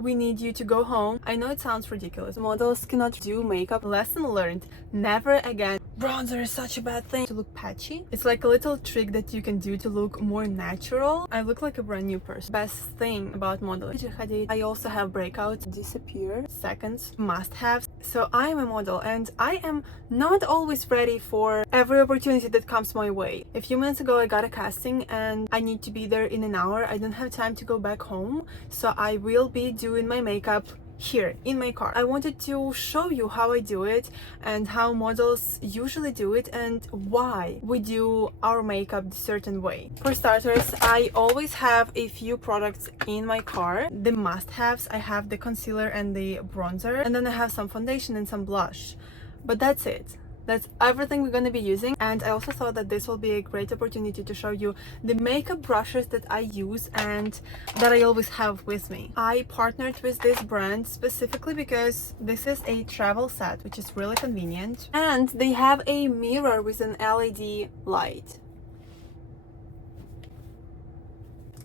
we need you to go home. I know it sounds ridiculous. Models cannot do makeup. Lesson learned. Never again. Bronzer is such a bad thing. To look patchy. It's like a little trick that you can do to look more natural. I look like a brand new person. Best thing about modeling. I also have breakouts. Disappear. Seconds. Must-haves. So I'm a model and I am not always ready for every opportunity that comes my way. A few minutes ago I got a casting and I need to be there in an hour. I don't have time to go back home, so I will be doing my makeup here in my car. I wanted to show you how I do it and how models usually do it and why we do our makeup a certain way. For starters, I always have a few products in my car. The must-haves, I have the concealer and the bronzer, and then I have some foundation and some blush, but that's it. That's everything we're going to be using. And I also thought that this will be a great opportunity to show you the makeup brushes that I use and that I always have with me. I partnered with this brand specifically because this is a travel set, which is really convenient. And they have a mirror with an LED light.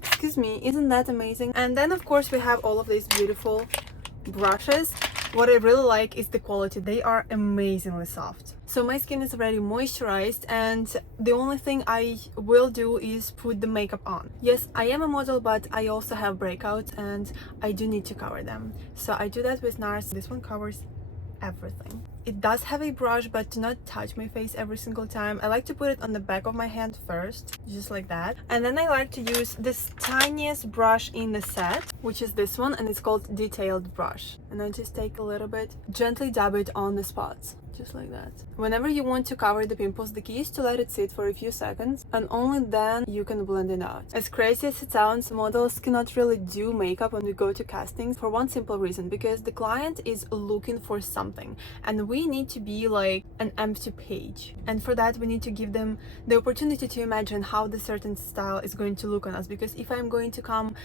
Excuse me, isn't that amazing? And then of course we have all of these beautiful brushes. What I really like is the quality. They are amazingly soft. So my skin is already moisturized and the only thing I will do is put the makeup on. Yes, I am a model, but I also have breakouts and I do need to cover them. So I do that with NARS. This one covers everything. It does have a brush, but do not touch my face every single time. I like to put it on the back of my hand first, just like that. And then I like to use this tiniest brush in the set, which is this one, and it's called Detailed Brush. And I just take a little bit, gently dab it on the spots. Just like that. Whenever you want to cover the pimples, the key is to let it sit for a few seconds and only then you can blend it out. As crazy as it sounds, models cannot really do makeup when we go to castings for one simple reason, because the client is looking for something and we need to be like an empty page. And for that we need to give them the opportunity to imagine how the certain style is going to look on us, because if I'm going to come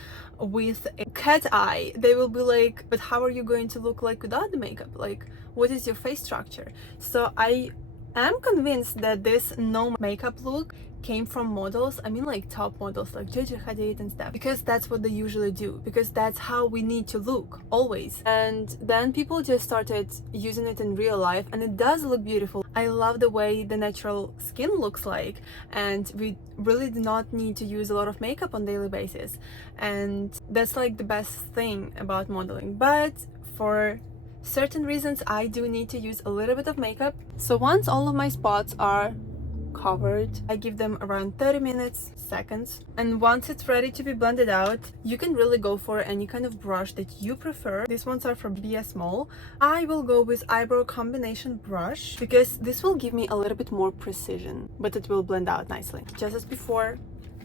with a cat eye, they will be like, but how are you going to look like without the makeup? Like, what is your face structure? So I am convinced that this no makeup look came from models. I mean like top models like Gigi Hadid and stuff, because that's what they usually do, because that's how we need to look always. And then people just started using it in real life and it does look beautiful. I love the way the natural skin looks like, and we really do not need to use a lot of makeup on daily basis, and that's like the best thing about modeling. But for certain reasons I do need to use a little bit of makeup. So once all of my spots are covered, I give them around 30 minutes, seconds, and once it's ready to be blended out, you can really go for any kind of brush that you prefer. These ones are from BS Mall. I will go with eyebrow combination brush because this will give me a little bit more precision, but it will blend out nicely. Just as before,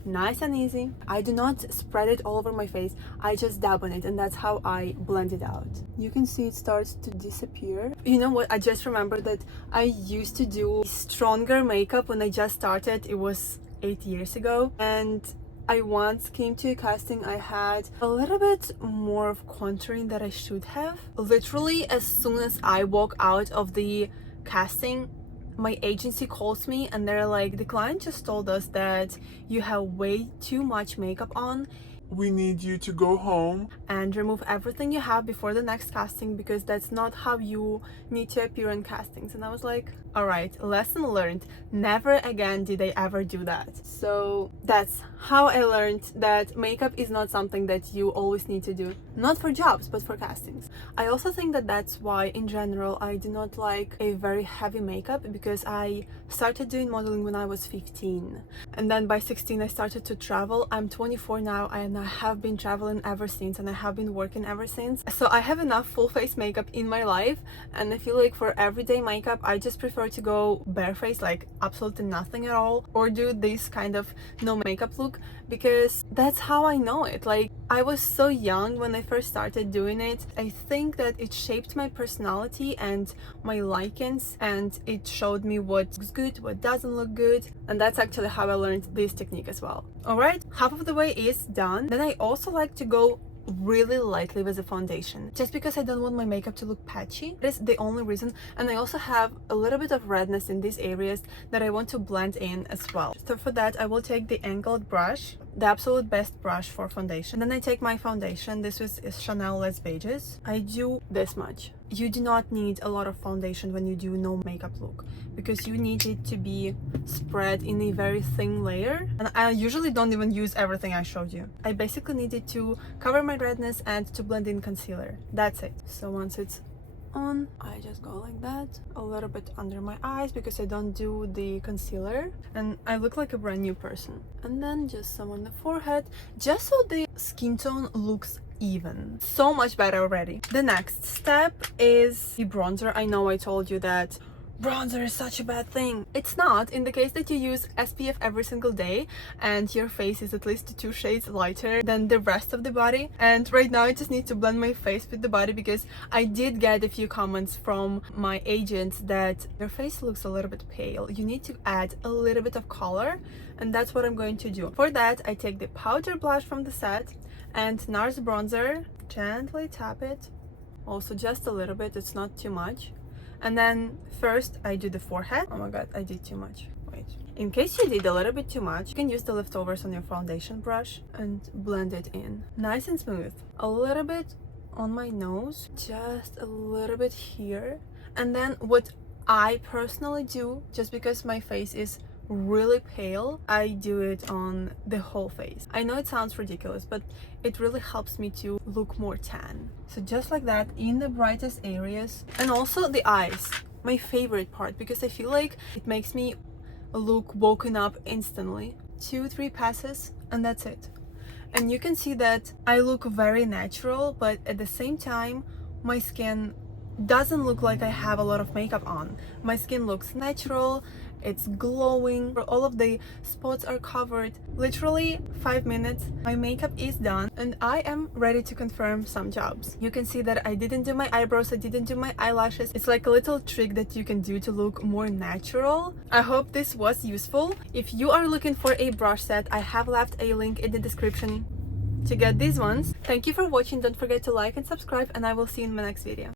nice and easy. I do not spread it all over my face, I just dab on it, and that's how I blend it out. You can see it starts to disappear. You know what, I just remembered that I used to do stronger makeup when I just started. It was 8 years ago, and I once came to a casting, I had a little bit more of contouring that I should have. Literally as soon as I walk out of the casting, my agency calls me and they're like, the client just told us that you have way too much makeup on. We need you to go home and remove everything you have before the next casting, because that's not how you need to appear in castings. And I was like, all right, lesson learned. Never again did I ever do that. So that's how I learned that makeup is not something that you always need to do. Not for jobs, but for castings. I also think that that's why in general I do not like a very heavy makeup, because I started doing modeling when I was 15. And then by 16 I started to travel. I'm 24 now and I have been traveling ever since, and I have been working ever since. So I have enough full face makeup in my life, and I feel like for everyday makeup I just prefer to go barefaced, like absolutely nothing at all, or do this kind of no makeup look, because that's how I know it. Like, I was so young when I first started doing it. I think that it shaped my personality and my likings, and it showed me what looks good, what doesn't look good, and that's actually how I learned this technique as well. Alright, half of the way is done. Then I also like to go really lightly with the foundation, just because I don't want my makeup to look patchy. That is the only reason. And I also have a little bit of redness in these areas that I want to blend in as well. So for that I will take the angled brush, the absolute best brush for foundation. Then I take my foundation. This is Chanel Les Beiges. I do this much. You do not need a lot of foundation when you do no makeup look, because you need it to be spread in a very thin layer. And I usually don't even use everything I showed you. I basically need it to cover my redness and to blend in concealer. That's it. So once it's on, I just go like that, a little bit under my eyes because I don't do the concealer, and I look like a brand new person. And then just some on the forehead, just so the skin tone looks even. So much better already. The next step is the bronzer. I know I told you that bronzer is such a bad thing. It's not, in the case that you use SPF every single day and your face is at least 2 shades lighter than the rest of the body. And right now I just need to blend my face with the body because I did get a few comments from my agents that your face looks a little bit pale. You need to add a little bit of color, and that's what I'm going to do. For that, I take the powder blush from the set and NARS bronzer, gently tap it, also just a little bit, it's not too much. And then first I do the forehead. Oh my god, I did too much. Wait. In case you did a little bit too much, you can use the leftovers on your foundation brush and blend it in. Nice and smooth. A little bit on my nose, just a little bit here. And then what I personally do, just because my face is really pale, I do it on the whole face. I know it sounds ridiculous, but it really helps me to look more tan. So just like that in the brightest areas. And also the eyes, my favorite part, because I feel like it makes me look woken up instantly. 2-3 passes and that's it. And you can see that I look very natural, but at the same time my skin doesn't look like I have a lot of makeup on. My skin looks natural, it's glowing, all of the spots are covered. Literally 5 minutes, my makeup is done and I am ready to confirm some jobs. You can see that I didn't do my eyebrows, I didn't do my eyelashes. It's like a little trick that you can do to look more natural. I hope this was useful. If you are looking for a brush set, I have left a link in the description to get these ones. Thank you for watching, don't forget to like and subscribe, and I will see you in my next video.